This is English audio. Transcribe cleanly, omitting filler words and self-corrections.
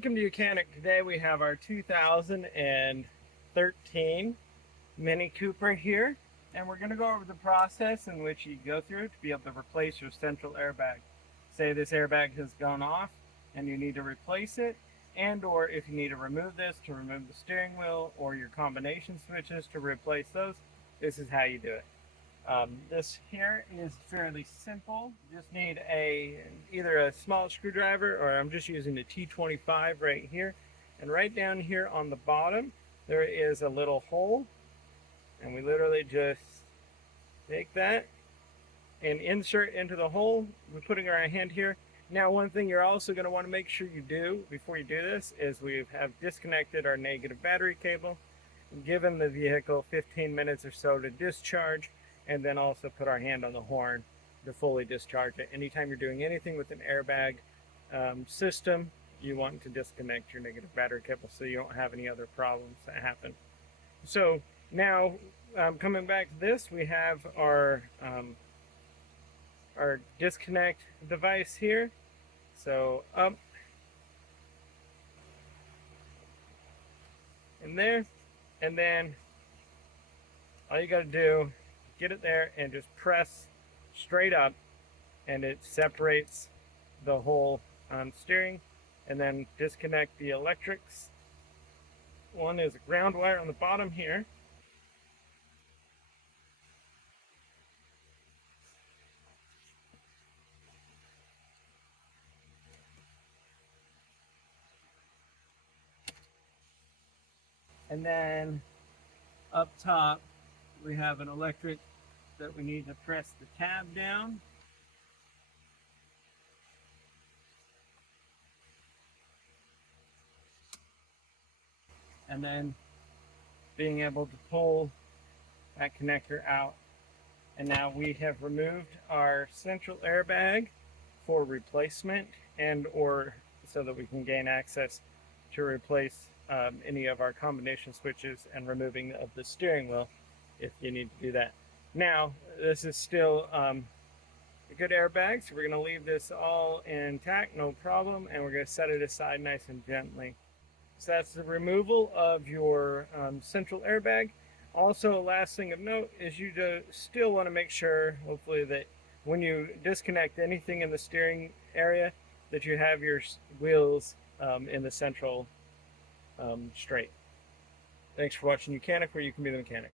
Welcome to Mechanic. Today we have our 2013 Mini Cooper here, and we're going to go over the process in which you go through to be able to replace your central airbag. Say this airbag has gone off and you need to replace it, and or if you need to remove this to remove the steering wheel or your combination switches to replace those, this is how you do it. This here is fairly simple. You just need either a small screwdriver, or I'm just using a T25 right here. And right down here on the bottom, there is a little hole. And we literally just take that and insert into the hole. We're putting our hand here. Now, one thing you're also going to want to make sure you do before you do this is we have disconnected our negative battery cable, given the vehicle 15 minutes or so to discharge, and then also put our hand on the horn to fully discharge it. Anytime you're doing anything with an airbag system, you want to disconnect your negative battery cable so you don't have any other problems that happen. So now, coming back to this, we have our disconnect device here. So up in there, and then all you got to do, get it there and just press straight up, and it separates the whole steering. And then disconnect the electrics. One is a ground wire on the bottom here. And then up top, we have an electric that we need to press the tab down. And then being able to pull that connector out. And now we have removed our central airbag for replacement, and or so that we can gain access to replace any of our combination switches and removing of the steering wheel if you need to do that. Now, this is still a good airbag, so we're going to leave this all intact, no problem, and we're going to set it aside nice and gently. So that's the removal of your central airbag. Also, last thing of note is you still want to make sure, hopefully, that when you disconnect anything in the steering area, that you have your wheels in the central straight. Thanks for watching Mechanic, where you can be the mechanic.